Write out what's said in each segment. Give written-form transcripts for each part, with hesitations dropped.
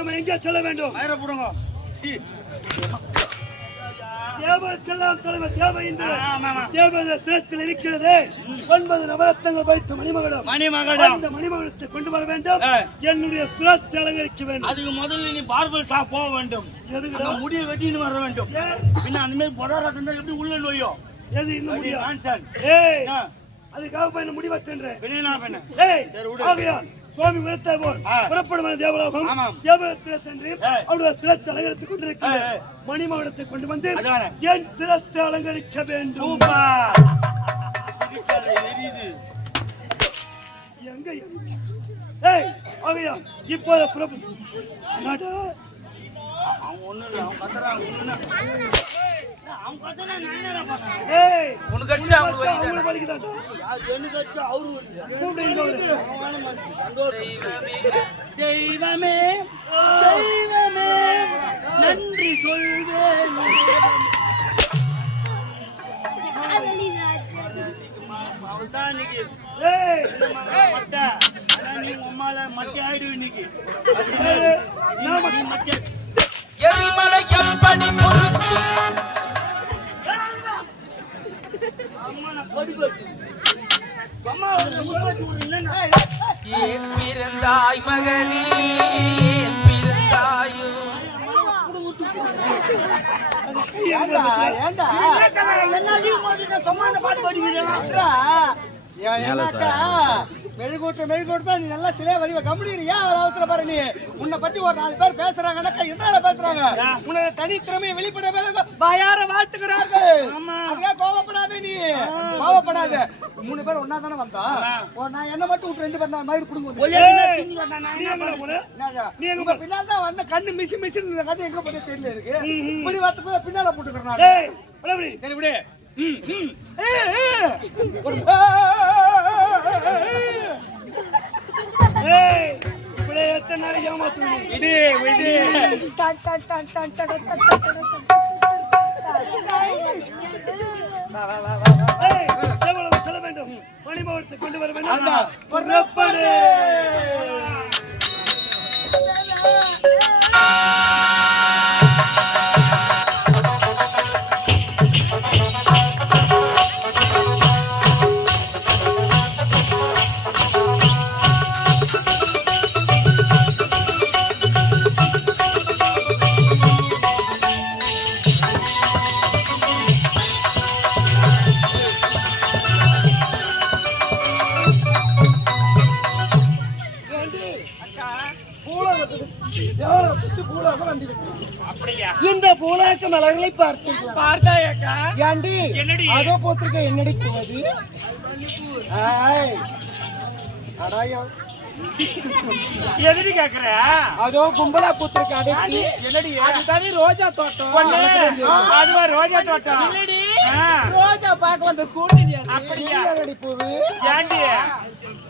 நம்ம எங்கே செல்ல வேண்டும்? தேவருக்கெல்லாம் தலைவர் தேவ தேவத சிரத்தில் இருக்கிறது 9 நவரத்தங்கள் வைத்து மணிமகடம் அந்த மணிமகடத்தை கொண்டு வர வேண்டும். என்னுடைய சிரத்தை அலங்கரிக்க வேண்டும். அதுக்கு முதல்ல நீ பார்பல் ஷாப் போக வேண்டும். முடிய வெட்டின்னு வர வேண்டும். பின்ன அந்த மாதிரி பொடாராட்டம் தான் எப்படி உள்ள நோயோ எது இன்னும் முடியும். அதுக்காக போய் முடி வச்சேன். சுவாமி விளத்தை போல் புறப்படுமான தேவலோகம் தேவலத்தில் சென்று அவருடைய சிரத்தை அலங்கரித்துக் கொண்டிருக்கிறது. மணிமகுடத்தை கொண்டு வந்து என் சிரத்தை அலங்கரிக்க வேண்டும். எங்க ஆகையா இப்போது தெய்வமே தெய்வமே நன்றி சொல்வேன். நீ உம்மால மட்டை ஆயிடுவ இன்னைக்கு. எரிமலை எப்படி பிறந்தாய் மகனே பிறந்தாயோ மெழுகூட்டு நீ நல்லா சிலையா வடிவ கம்பெனியா அவசர பாரு. நீ உன்னை பத்தி ஒரு 4 பேர் பேசுறாங்கன்னா என்ன பேசுறாங்க? உன்னை தனித்திறமையை வெளிப்பட யார வாழ்த்துக்கிறார்கள். கோவப்படாத, நீ கோவப்படாத. 3 பேர் ஒன்னா தானே வந்தா நான் என்ன மட்டும் 2 பேர் மயிர் புடுங்க பின்னால் தான் வந்த கண்ணு மிஸ் இந்த கதை எங்க போய் தெரியல இருக்கு. இப்படி வார்த்தை பின்னால போட்டுக்கிறேன். எத்தனை நாளைக்கு ஏமாத்துவீங்க? செல்ல வேண்டும். மணிமகுடத்தை கொண்டு வர வேண்டும். இந்த பூலாக்க மலர்களை பார்த்தாயாக்கா? ஏண்டி அதோ போத்திருக்க என்னடி போவது? எதுடி கேக்குற? அதோ கும்பலா பூத்திருக்க என்னடி? அது தனி ரோஜா தோட்டம். அதுவா ரோஜா தோட்டம்? ரோஜா பாக்க வந்த கூட்டி அப்படியா? பூவு ஏண்டி?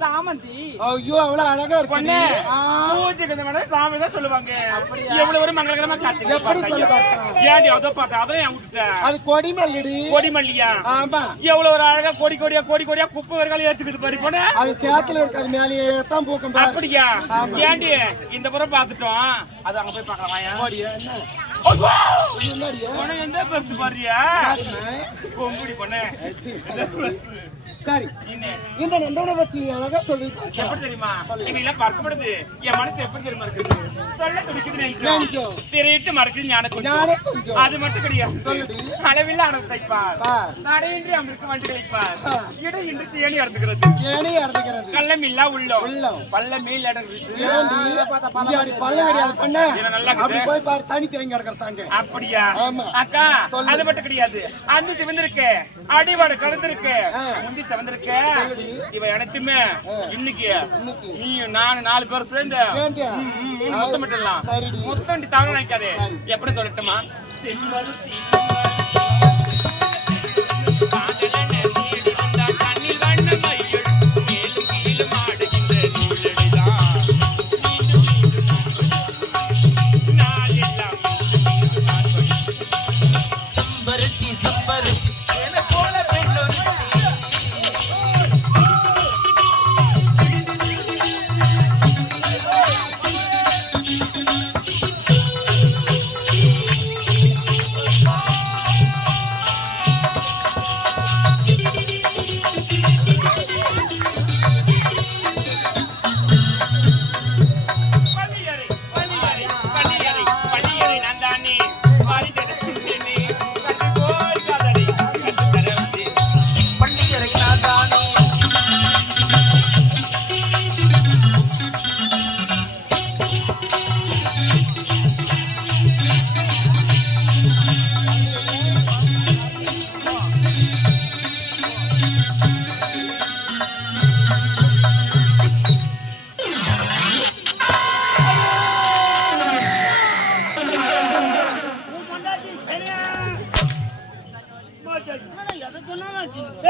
சாமந்தி. ஐயோ அவ்வளவு அழகா இருக்கு. பூஜைக்கு சாமி தான் சொல்லுவாங்க. எவ்வளவு ஒரு மங்களகரமா காட்சி. எப்படி சொல்லுவாங்க? ஏண்டி அதோ பாத்தா அதான் ஏன் விட்டுட்டேன். அது கொடிமல்லிடி. கொடிமல்லியா? ஆமா. எவ்வளவு ஒரு அழகா கோடி கோடியா குப்பை வரைக்கும் ஏத்துக்குது பாரு. போன அது சேத்துல இருக்காது, மேலே தான் பூக்கும். அப்படியா? ஏண்டி இந்த புறம் பாத்துட்டோம். அது அங்க போய் பார்க்கலாம். எந்த பெருசு பாரியா? பொங்குடி பொண்ணு. சரி, இந்த நந்தவனை பத்தி அழகா சொல்லி எப்படி தெரியுமா? நீங்க பார்க்கப்படுது என் மனசு எப்படி தெரியுமா இருக்குது? சொல்ல துடிக்குது திரையிட்டு மறக்குது ஞான கொஞ்சம். அது மட்டும் கிடையாது, அளவில் அனந்த தைப்பார், நடையின்றி அங்கிருக்க வண்டி வைப்பார், இடை இன்று தேனி அறுத்துக்கிறது, கள்ளம் இல்லா உள்ளம் பள்ளமேல் தனி தேங்கி கிடக்கிறாங்க. அப்படியா அக்கா? அது மட்டும் கிடையாது, அந்த சிவந்திருக்கு அடிவாடு கலந்திருக்கு, முந்தி சிவந்திருக்கு. இவ அனைத்துமே இன்னைக்கு நீ நான் 4 பேர் சேர்ந்து முத்தம் விட்டுலாம். முத்தம் தவறு நினைக்காதே. எப்படி சொல்லட்டுமா?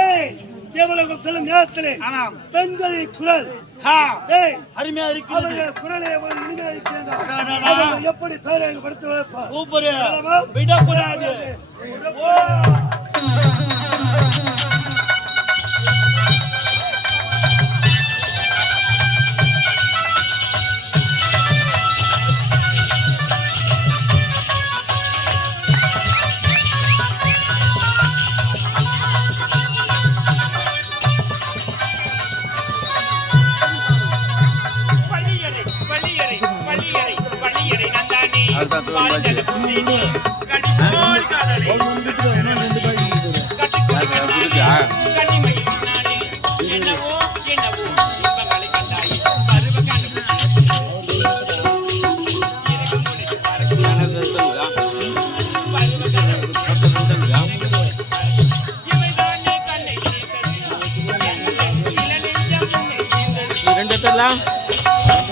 ஏய் தேவலோகம் செல்லும் நேரத்திலே ஆமாம். பெண்களின் குரல் ஏய் அருமையா இருக்கிறது. அவர்கள் குரலை ஒரு இனிமையா இருக்கிறது. அடடடா. அவர்கள் எப்படி பேரை படுத்த வைப்பா சூப்பர். விடக்கூடாது. ஓ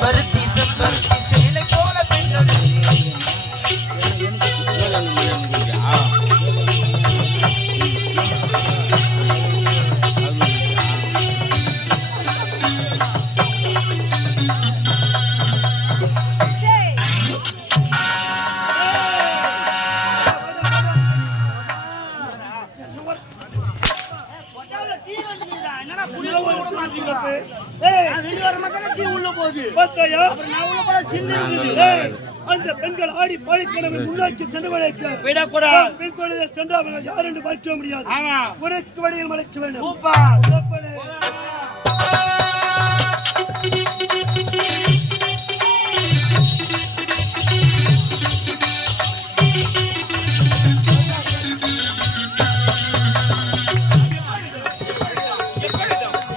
பருத்தி செம்பருத்தி சேலை போல பெண்களுக்கு அந்த பெண்கள் ஆடி பாடிக்கிழமை முன்னாடி சென்று விடக்கூடாது. பெண் குழந்தை சென்று அவர்கள் யார் என்று மறைக்க முடியாது. உரைக்கு வழியில் மறைக்க வேண்டும்.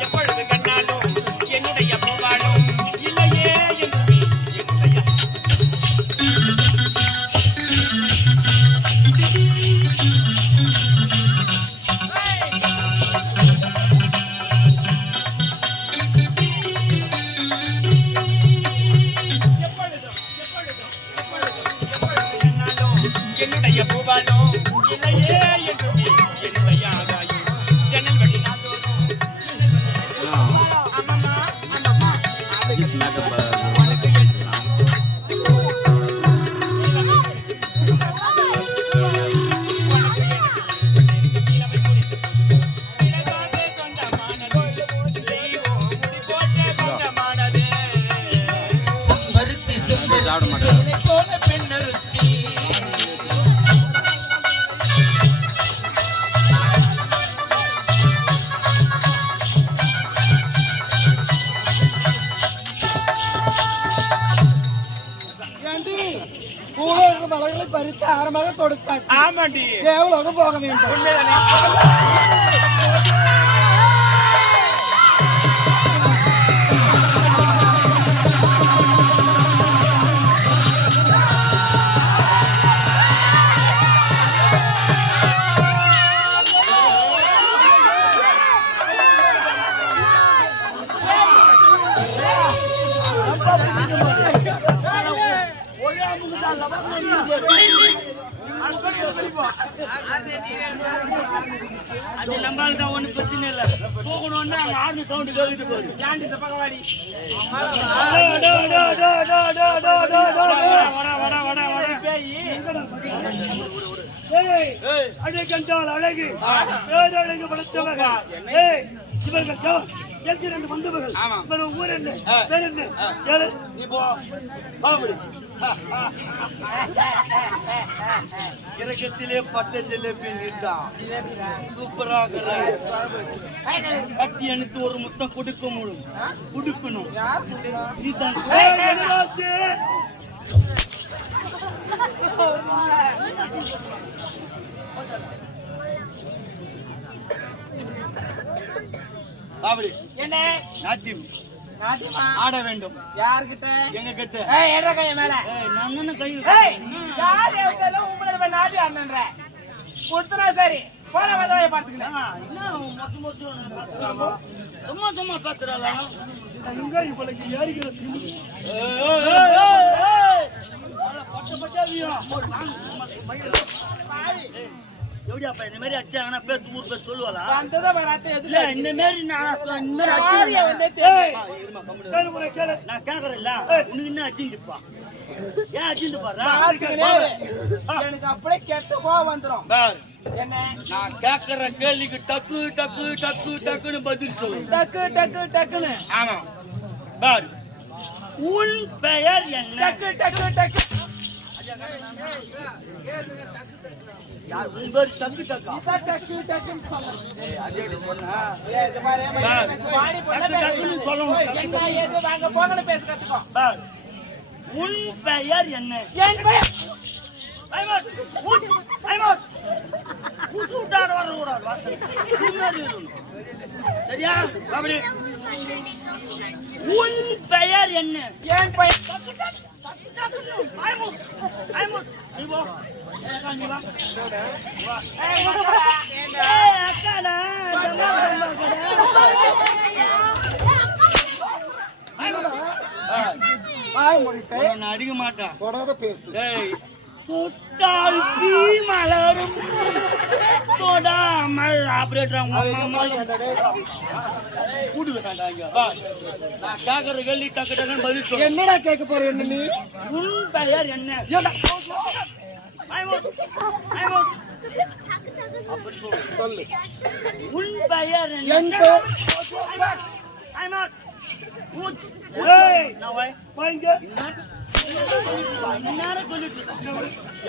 எப்பொழுது கண்ணாலும் என்னுடைய பூவாலும் இல்லையே என்று என்னுடைய என்னுடைய பூவாலும் இல்லையே என்று என்னுடைய ஆகாயம் ஜன்னல் வழி நாள்தோறும் அம்மம்மா அம்மம்மா உனக்கு செம்பருத்தி செம்பருத்தி சேலை போல பெண்ணருத்தி மலர்களை பறித்து ஆரமாக தொடுத்தாச்சு. ஆமாண்டி. தேவலோகம் போக வேண்டும். அது நம்மளால தான் ஒண்ணும் பிரச்சனை இல்ல. போகணும்னா அங்க ஆர்மி சவுண்ட் கேக்குது பாரு. ஏன்டி இந்த பக்கவாடி? அழகென்றால் அழகு பேரழகு படைத்தவர்கள். இவர்கள் யார்? எங்கிருந்து வந்தவர்கள்? இவர்கள் ஊர் என்ன? பேர் என்ன? யாரு? நீ போ. கிரகத்திலே பட்டத்திலே பின்னிட்டான். சூப்பராக கட்டி அணித்து ஒரு முத்தம் கொடுக்க முடியும். கொடுக்கணும். நீதான் என்னாச்சு? அப்படி என்ன நாட்டியம் நாட்டியமா ஆட வேண்டும். யார்கிட்ட? எங்க கிட்ட. ஏய் என்ற கைய மேல. நான் தான கை. ஏய் யார் எவதல உங்களோட போய் நாட்டி ஆடுறன்ற. கொடுத்தா சரி. போற வதவைய பார்த்துக்கலாம். என்ன சும்மா சும்மா பேசுறாளா? அங்க இவளுக்கு யாரிக்கிற திமிரு? பட்ட பட்டாவியா? பாவி. எப்படியாப்பா இந்த மாதிரி அச்சாங்கன்னா பேர் ஊர் பேர் சொல்லுவாளா வந்ததை வராட்ட எதுல இல்ல இந்த மாதிரி நான் இந்த மாதிரி யாரைய அடிச்சேன். வந்தே தெரியும். கேளு முறை கேளு. நான் கேக்குறேன்ல உனக்கு என்ன அச்சிண்டுப்பா ஏன் அச்சிண்டு பாரு பார்த்துக்கினே இரு. எனக்கு அப்படியே கெட்ட கோவம் வந்துரும். பார் என்ன நான் கேக்குற கேள்விக்கு டக்கு டக்கு டக்கு டக்குன்னு பதில் சொல்லு. டக்கு டக்கு டக்குன்னு ஆமா பார் உன் பெயர் என்ன டக்கு டக்கு டக்கு யார் உன் பேர் டக்கு டக்கா இதான் டக்கு டக்குன்னு சொல்லணும். அதே சொன்னா ஏய், இது பாரு, பார். வாடி போல டக்கு டக்குன்னு சொல்லணும். என்ன ஏது வாங்க போங்கன்னு பேச கத்துக்கோ. பார் உன் பெயர் என்ன என் பையன் ஐமோட் உச் ஐமோட் உசுட்டார் வர கூடாது வாசல் முன்னாடி இருக்கணும். சரியா அப்படி உன் பெயர் என்ன என் பையன் ஐமோட் ஐமோட் ஐமோ ஏக்கா நீ வா வா ஏய் அக்காடா நான் அடிக்க மாட்டேன் தொடாத பேசு. ஏய் தொட்டால் தீ மலரும் தொடாமல் ஆபரேட்டர் கூடு வேண்டாங்க நான் கேக்குற கேள்வி டக்கு டக்குன்னு பதில் சொல்லு. என்னடா கேட்க போற என்ன நீ? உன் பெயர் என்ன ஐமோட் ஐமோட் அப்படி சொல்லு. சொல்லு. உன் பெயர் என்ன என் பெயர் ஐமோட் உச் ஏய், நான் வை வாங்க.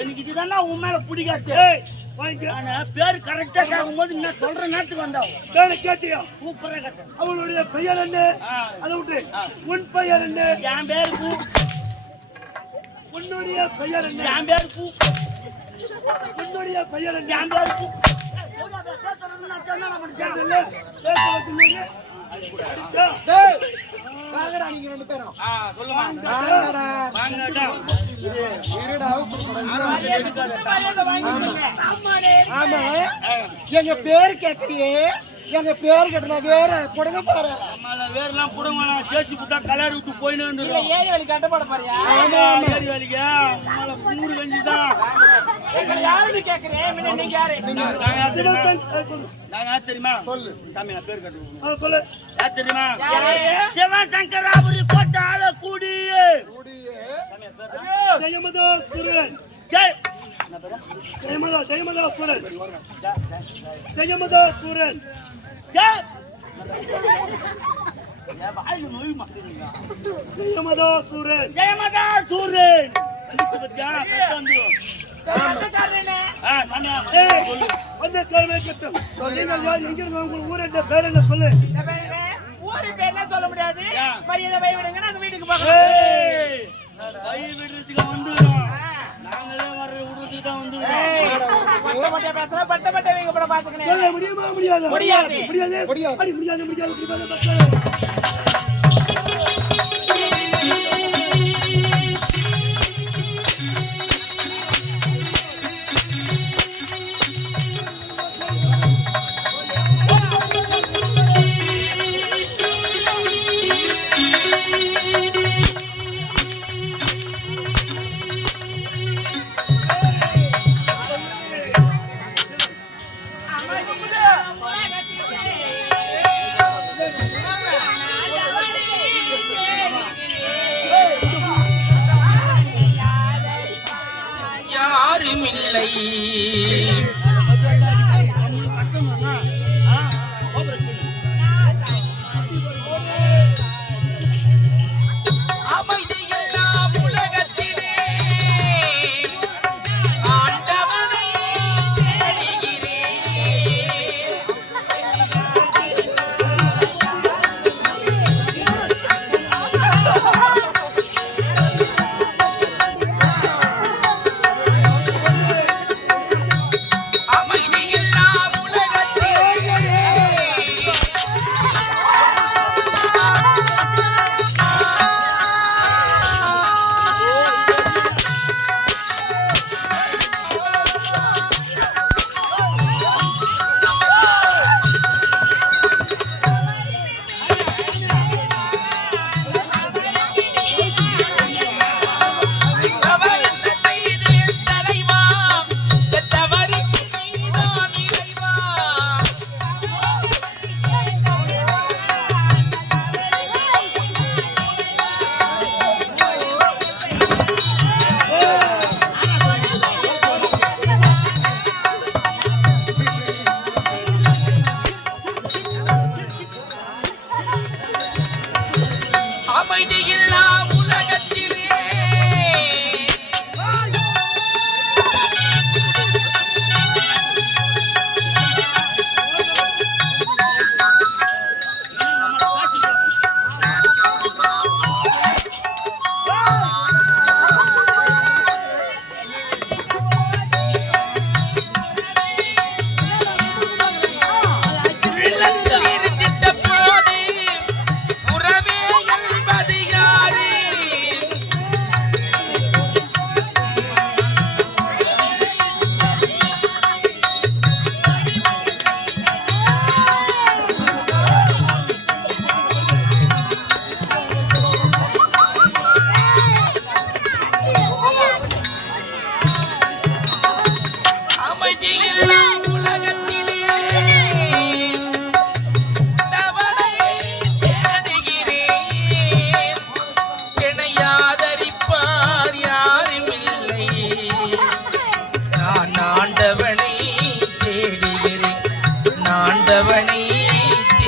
எனக்கு இதுதான் உன் மேல பிடிக்காது ஏய், வாங்க. நான் பேரு கரெக்டா கேட்கும் போது நான் சொல்ற நேரத்துக்கு வந்தா வேலை கேட்டியா? சூப்பரா கேட்டேன் அவளுடைய பெயர் என்ன? அதை விட்டு உன் பெயர் என்ன? என் பேரு பூ உன்னுடைய பெயர் என்ன? என் பேரு பூ உன்னுடைய பெயர் என்ன? என் பேரு பூ கேட்டல? பேச வச்சுருந்தீங்க? அடிச்சா? டேய், வாங்கடா நீங்க ரெண்டு பேரும். சொல்லுமா வாங்கடா. வாங்கடா இருடா, அவசரப்படாத. மரியாதை வாங்கிக்கோங்க. ஆமா, எங்க பேர் கேட்டியே, எங்க பேர் கேட்டா வேற கொடுங்க பாரு. நம்மள வேறெல்லாம் புடுங்க தேய்ச்சி புட்டா கலர் விட்டு போயின்னு இல்ல, வந்துடும் ஏரி வழி கட்டப்பட போறியா? ஏரி வேலைக்கு நம்மள கும்புறு கஞ்சி தான் எங்களை யாருன்னு கேக்குறேன், முன்ன நீங்க யாரு? நான் யார் தெரியுமா சொல்லு. நான் யார் தெரியுமா சொல்லு. சாமி நான் பேர் கட்டுறேன் அதை சொல்லு. யார் தெரியுமா யாரு? சிவசங்கராபுரி கோட்டால கூடி கூடியே ஜெயமதா சுரன். ஜெய் ஜெயமதா சுரன். ஜெயமதா சுரன். ஜெய் வாயு நோய் மாட்டீங்க ஜெயமதா சுரன். ஜெயமகா சூரன் அடிச்சு பத்தியா கட்டாந்து சொந்தக்காரனே. சாமியா ஏய், அந்த கேள்வியை கேட்டோம். நீங்கள் யார், எங்கிருந்து உங்கள் ஊர் என்ன பேர் என்ன சொல்லு. இந்த பையனே, ஊரு பேர்லாம் சொல்ல முடியாது. ஏன்? மரியாதை போய் விடுங்க, நாங்க வீட்டுக்கு போகலாம். ஏய் கை விடுறதுக்கு வந்துறோம் நாங்களே வர விடுறதுக்கு தான் வந்துறோம் பட்ட பட்டைய பேசுறா, பட்ட பட்டை வைங்க போல பாத்துக்கணே. சொல்ல முடியுமா முடியாதா? முடியாது. முடியாது. முடியாது. அடி, முடியாது முடியாது இப்படி மேல பத்தாது. யாருமில்லை அமைதியெல்லாம் உலகத்திலே ஆண்டவனை தேடுகிறேன்.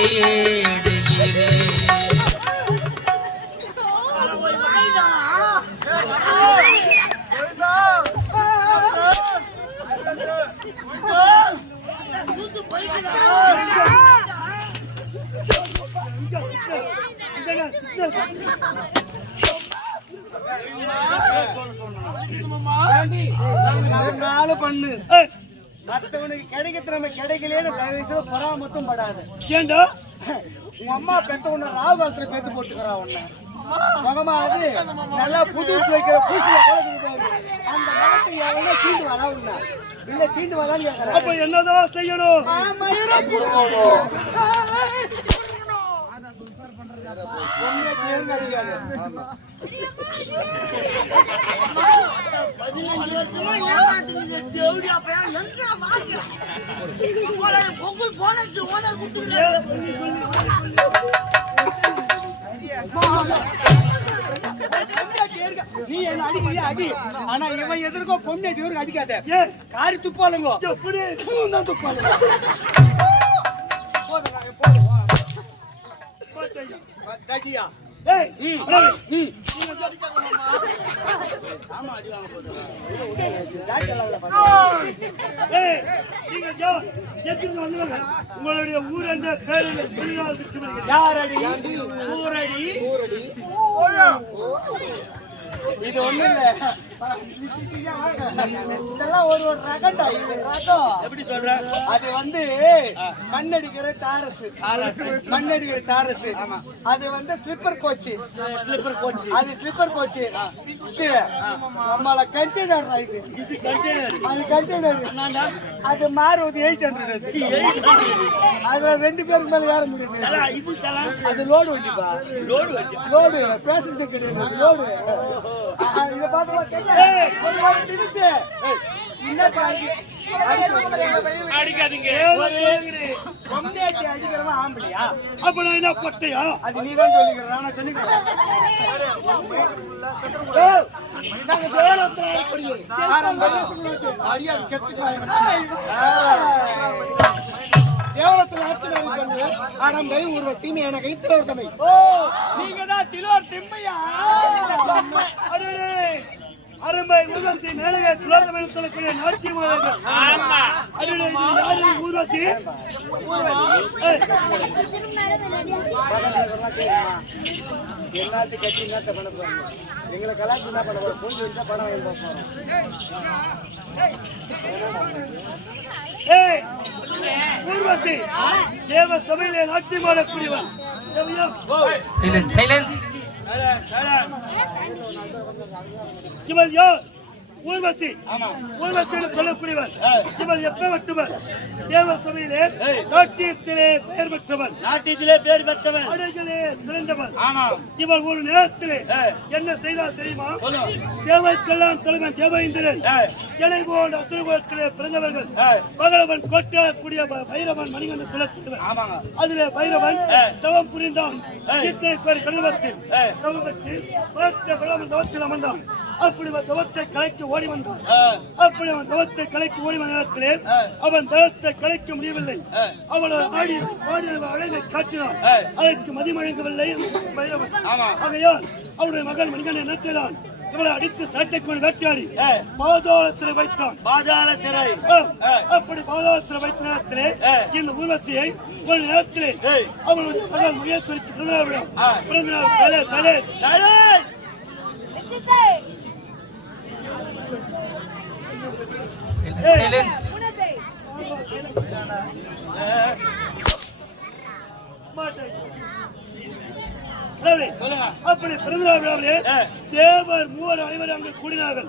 தேடுகிறேன். நாலு பண்ணு மத்தவனுக்கு கிடைக்கிறது நம்ம கிடைக்கலையே தயவு செய்து பொறாமத்தும் படாது. ஏண்டா உங்க அம்மா பெத்த உன்ன ராகுகாலத்துல பேத்து போட்டுக்கிறா உன்ன மகமா அது நல்லா புது வைக்கிற பூசில போல அந்த மகத்தை எவ்வளவு சீண்டு வரா உள்ள இல்ல சீண்டு வரான்னு கேட்கறேன். அப்ப என்னதான் செய்யணும்? நீ என்ன அடிக்கிறியா அடி, ஆனா இவன் எதிர்க்கோ பொண்ணு அடிக்காத. காரி துப்பாளுங்க எப்படி துப்பாளுங்க. உங்களுடைய ஊர் என்ற பேரில் யாரடி ஊரடி இது ஒண்ணு இல்ல, இதெல்லாம் ஒரு ஒரு ரகண்டா. இது ரகம் எப்படி சொல்ற? அது வந்து மண்ணடிக்கிற டாரஸ், மண்ணடிக்கிற டாரஸ். அது வந்து ஸ்லிப்பர் கோச், ஸ்லிப்பர் கோச். அது ஸ்லிப்பர் கோச். நம்மள கண்டெய்னர் இது கண்டெய்னர், அது கண்டெய்னர். அது மாறுவது 800. அதுல 2 பேருக்கு மேல ஏற முடியாது. அது லோடு வண்டிப்பா, லோடு பேசஞ்சர் கிடையாது, லோடு. இத பாத்தா அடிக்காதீங்க. பொம்மையாட்டி அடிக்கிறவன் ஆம்பளையா? அப்ப நான் என்ன பட்டையா? அது நீதான் சொல்லிக்கிறேன், நான் சொல்லிக்கிறேன். நாங்க தேவலோகத்துல இருக்கக்கூடிய தேவலோகத்துல ஆட்சி பண்ணி ஆரம்பை ஊர்வசி மேனகை திலோத்தமை. நீங்க தான் திலோர் திம்மையா? அருமை ஊர்வசி மேலகை திலோத்தமை சொல்லக்கூடிய நாட்டியமாளர்கள். யாரு ஊர்வசி? எல்லாத்தையும் கட்சி என்னத்த பண்ண போறோம்? எங்களை கலாச்சி என்ன பண்ண போறோம்? பூஞ்சி வச்சா படம் வாங்க போறோம். ஊர்வசி தேவ சபையிலே நாட்டியமாடக்கூடியவன். Silence silence. இவள் யார்? ஊர்வசி. ஊர்வசி சொல்லக்கூடியவர். இவள் எப்பவட்டவர்? தேவ சபையிலே நாட்டியத்திலே பெயர் பெற்றவர், நாட்டியத்திலே பேர் பெற்றவன், அழகிலே சிறந்தவர். ஆமா. இவள் ஒரு நேரத்திலே என்ன செய்தால் தெரியுமா? தேவைக்கெல்லாம் தலைவன் தேவேந்திரன் எனை போன்ற அசுரகுலத்திலே பிறந்தவர்கள் பகலவன் கோட்டாடக்கூடிய பைரவன் மணிகண்ட சொல்லக்கூடியவர். அதிலே பைரவன் தவம் புரிந்தான். கடலத்தில் தவம் பெற்று பகலவன் தவத்தில் அமர்ந்தான். அப்படி அவன் தவத்தை கலைக்கு ஓடி வந்தான். அப்படி அவன் தவத்தை கலைக்கு ஓடி வந்த நேரத்திலே அவன் தவத்தை கலைக்க முடியவில்லை. அவனை ஆடி அழகை காட்டினான். அதற்கு மதிமழங்கவில்லை பைரவன். ஆகையால் அவனுடைய மகன் மணிகண்டன் என்ன செய்தான்? இவளை அடித்து சட்டைக்குள் வேட்டையாடி பாதாள சிறை வைத்தான். பாதாள சிறை. அப்படி பாதாள சிறை வைத்த நேரத்திலே இந்த ஊர்வசியை ஒரு நேரத்திலே அவனுடைய மகன் முயற்சிக்கு பிறந்த நாள் சலே சைலன்ஸ். அப்படி பிறந்த விழாவிலே தேவர் மூவர் அனைவரும் அங்கு கூடினார்கள்.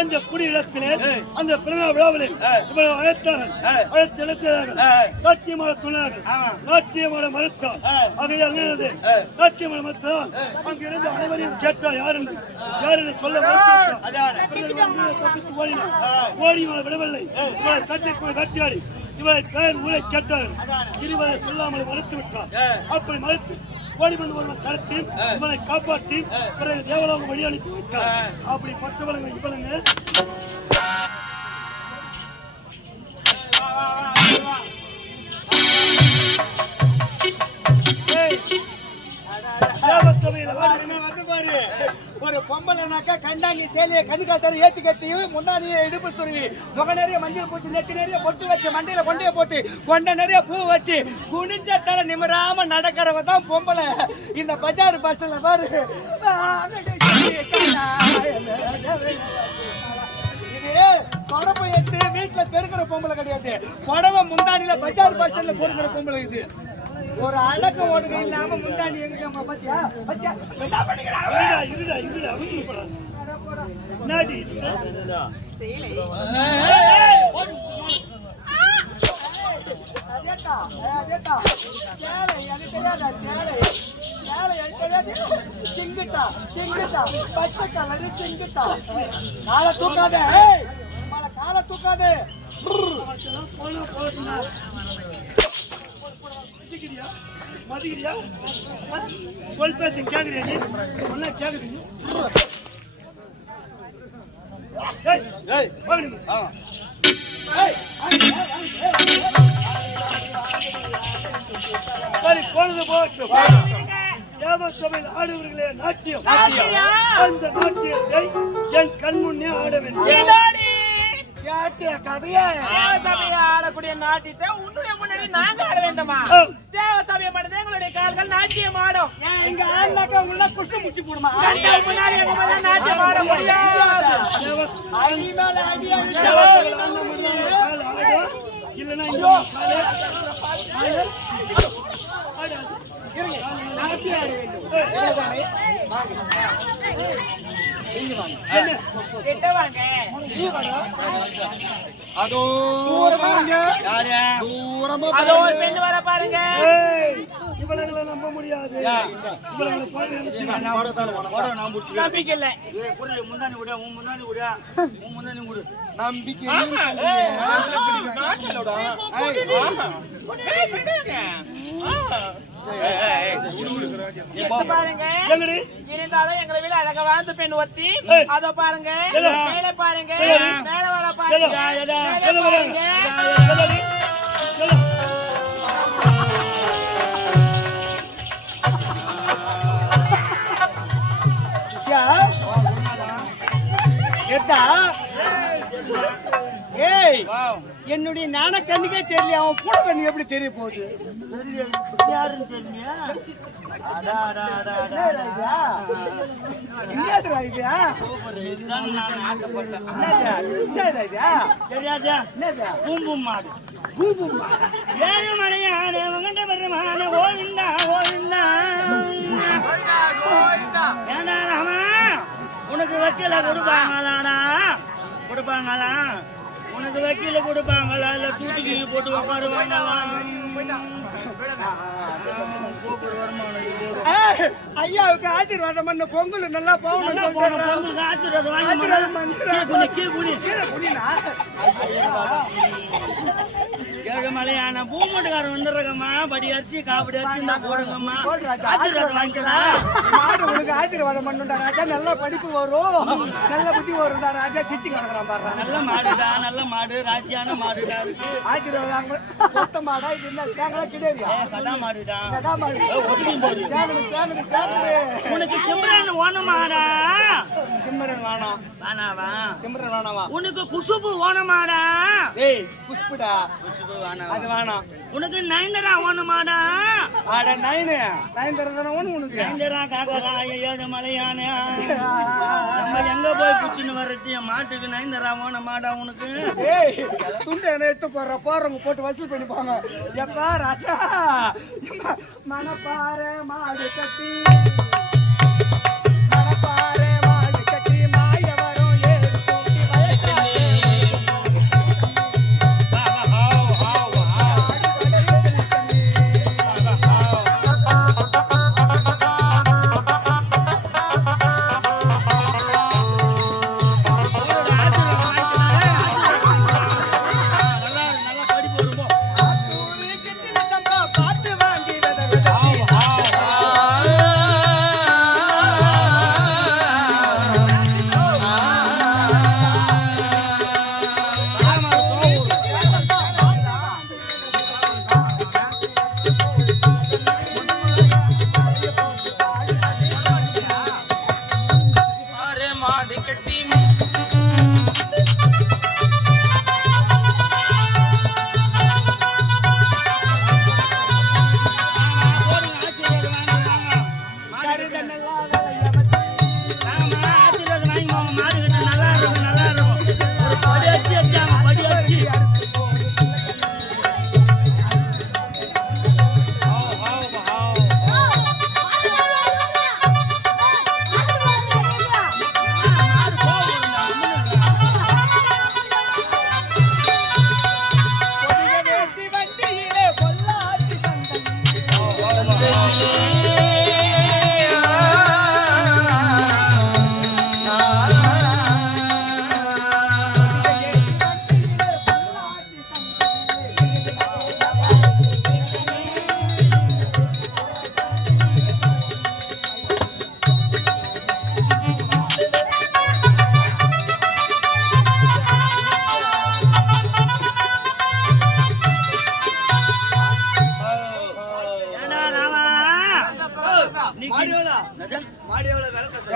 அந்த குடியிடத்திலே அந்த பிறந்த விழாவிலே இவர்கள் அழைத்தார்கள். அழைத்து இணைத்தார்கள். நாட்டியமாட சொன்னார்கள். நாட்டியமாட மறுத்தார். ஆகையால் நாட்டியமாட மறுத்தால் அங்கிருந்து அனைவரையும் கேட்டார் யார் என்று சொல்ல மறுத்து ஓடினார். ஓடினால் விடவில்லை. சட்டைக்குள் வேட்டையாடி இவரை பெயர் ஊரை கேட்டார்கள். இருவரை சொல்லாமல் மறுத்து விட்டார். அப்படி மறுத்து ஓடி வந்து ஒருவன் தடுத்து இவனை காப்பாற்றி பிறகு தேவலோகம் வழி அனுப்பி வைத்தார். அப்படி பட்டவர்கள் இவனுங்க ஒரு பொம்பளைனாக்கா கண்டாங்கி சேலையை கண்ணுக்காத்தாரு ஏத்தி கட்டி முன்னாடியே இடுப்பு துருவி முக நிறைய மஞ்சள் பூச்சி நெத்தி நிறைய பொட்டு வச்சு மண்டையில கொண்டைய போட்டு கொண்ட நிறைய பூ வச்சு குனிஞ்ச தலை நிமிராம நடக்கிறவ தான் பொம்பளை. இந்த பஜார் பஸ்ல பாரு இது புடவை எடுத்து வீட்டுல பெருக்கிற பொம்பளை கிடையாது. புடவை முந்தாடியில பஜார் பஸ்ல பொறுக்கிற பொம்பளை. இது ஒரு அடக்க ஓடுக இல்லாம முந்தாடி எங்க பாத்தியா பாத்தியா என்ன பண்ணிக்கிறான்? இருடா இருடா அவசரப்படாத. நாடி அதேதா அதேதா சேலை எனக்கு தெரியாதா? சேலை சேலை எனக்கு தெரியாது. சிங்குச்சா சிங்குச்சா பச்சை கலரு சிங்குச்சா. காலை தூக்காதே, காலை தூக்காதே. மதிக்கிறியா சொல் பேச்சு கேக்குறியா? நீ சொன்னா கேக்குறீங்க. சரி பொழுது போட்டு சபையில் ஆடுவர்களே நாட்டியம். அந்த நாட்டியத்தை என் கண் முன்னே ஆட வேண்டும். ஆடக்கூடிய நாட்டியத்தை உன்னுடைய முன்னாடி நாங்க ஆட வேண்டுமா? தேவ சபையை மட்டும் எங்களுடைய கால்கள் நாட்டியம் ஆடும். எங்க ஆடினாக்கா உள்ள குஷ்டு முச்சி போடுமா? முன்னாடி எங்க மேல நாட்டியம் ஆட முடியாது. அடி மேல அடி இல்லைன்னா நாட்டியம் ஆட வேண்டும். கிட்ட வாங்க. அதோ பாருங்க, தூரமா அதோ ஒரு பெண் வர பாருங்க. இவளங்களை நம்ப முடியாது. நம்பிக்கை இல்லை. நம்பிக்கை பாருங்க. இருந்தாலும் எங்களை விட அழகா வாழ்ந்த பெண் ஒருத்தி. அதோ பாருங்க, மேல பாருங்க, மேல வர பாருங்க. ஏய், என்னுடைய ஞான கண்ணுக்கே தெரியல. அவன் கூட கண்ணு எப்படி தெரிய போகுது? யாருன்னு தெரியுமியா? என்னதுடா இது? தெரியாதா? பூம்பும் மாடு. ஏழுமலையான வெங்கடபெருமான கோவிந்தா கோவிந்தா. ஏண்டா ராமா, உனக்கு வக்கீல கொடுப்பாங்களாடா? கொடுப்பாங்களா? உனக்கு வக்கீல கொடுப்பாங்களா? இல்ல சூட்டுக்கு போட்டு உட்காருவாங்களா? சூப்பர் வருமானம். ஐயாவுக்கு ஆசீர்வாதம் பண்ண பொங்கல் நல்லா போகணும். பொங்கலுக்கு ஆசீர்வாதம் வாங்கி ஏழுமலையான பூமட்டுக்காரன் வந்துடுறங்கம்மா. படி அரிசி காப்படி அரிசி இருந்தா போடுங்கம்மா. ஆசீர்வாதம் வாங்கிக்கலாம். மாடு உனக்கு ஆசீர்வாதம் பண்ணுடா ராஜா. நல்ல படிப்பு வரும், நல்ல புத்தி வரும்டா ராஜா. சிச்சி கிடக்குறான் பாரு. நல்ல மாடுடா, நல்ல மாடு, ராசியான மாடுடா இருக்கு. ஆசீர்வாதம் கொத்த மாடா இது? என்ன சேங்கலா கிடையாது? கடா மாடுடா. கடா மாடு சேங்கலு சேங்கலு சேங்கலு. உனக்கு சிம்ரன் ஓனமாடா? சிம்ரன் வேணாம். வேணாவா? சிம்ரன் வேணாவா? உனக்கு குசுபு ஓனமாடா? ஏய் குஷ்புடா, அது வேணாம். உனக்கு நயன்தரா ஓனமாடா? அட நயனு நயன்தரா ஒண்ணு உனக்கு. நயன்தரா காக்கரா ஏழுமலையான. நம்ம எங்க போய் குச்சின்னு வர்றது? மாட்டுக்கு நயன்தரா ஓனமாடா உனக்கு? ஏய் துண்டு என்ன எடுத்து போறவங்க போட்டு வசூல் பண்ணிப்பாங்க. எப்பா ராஜா மனப்பாறை மாடு கட்டி, மனப்பாறை மாடு கட்டி மாய வரும் ஏறு போட்டி வயக்காடு. ஆ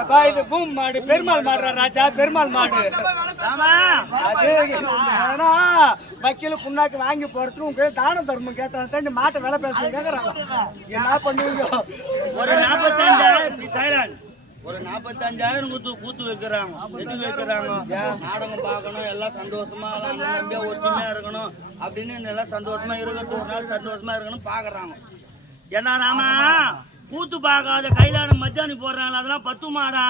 எப்பா, இது பூம் மாடு, பெருமாள் மாடுறா ராஜா, பெருமாள் மாடு. அது ஏன்னா வக்கீல புண்ணாக்கு வாங்கி போறதுக்கு உங்க தான தர்மம் கேட்டாங்க, மாட்டை வேலை பேச கேக்குறாங்க. என்ன பண்ணுவீங்க? ஒரு 45,000 ஒரு 45,000 கூத்து வைக்கிறாங்க. எதுக்கு வைக்கிறாங்க? நாடகம் பார்க்கணும், எல்லாம் சந்தோஷமா நம்பியா ஒற்றுமையா இருக்கணும் அப்படின்னு எல்லாம் சந்தோஷமா இருக்கட்டும், ஒரு நாள் சந்தோஷமா இருக்கணும் பாக்குறாங்க. என்ன ராமா கூத்து பார்க்காத கையிலான மத்தாணி போடுறாங்களா, அதெல்லாம் பத்துமாடா?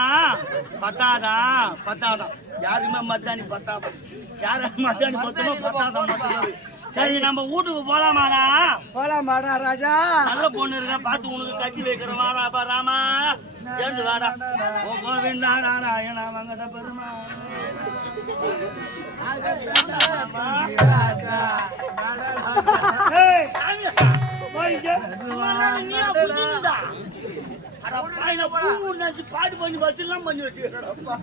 பத்தாதான் யாருமே மத்தாணி பத்தாதான், யாரும் மத்தாணி பத்துமா பத்தாதான் மட்டும். சரி நம்ம வீட்டுக்கு போலாமாடா? போலாமாடா ராஜா? நல்ல பொண்ணு இருக்கா பார்த்து உனக்கு கட்டி வைக்கிறோம். வாடாப்பா ராமா, ஏந்து வாடா. ஓ கோவிந்தா நாராயணா வங்கட பெருமா. பாட்டு பண்ணி பஸ் எல்லாம் பண்ணி வச்சுக்கிறப்பா.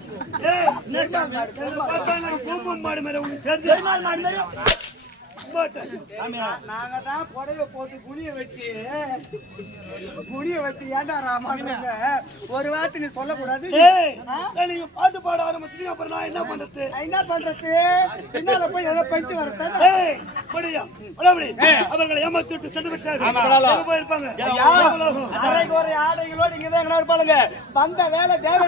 நாங்க தான் புடவை போட்டு குனிய வச்சு ஏண்டா ராமானுங்க ஒரு வார்த்தை நீ சொல்லக்கூடாது. நீங்க பாட்டு பாட ஆரம்பிச்சீங்க, அப்புறம் நான் என்ன பண்றது? பின்னால போய் எதை பண்ணிட்டு வரத்தான் அவர்களை ஏமாத்திட்டு சென்று விட்டார்கள். போயிருப்பாங்க ஆடைகளோடு இங்கதான் இருப்பாளுங்க. வந்த வேலை தேவை.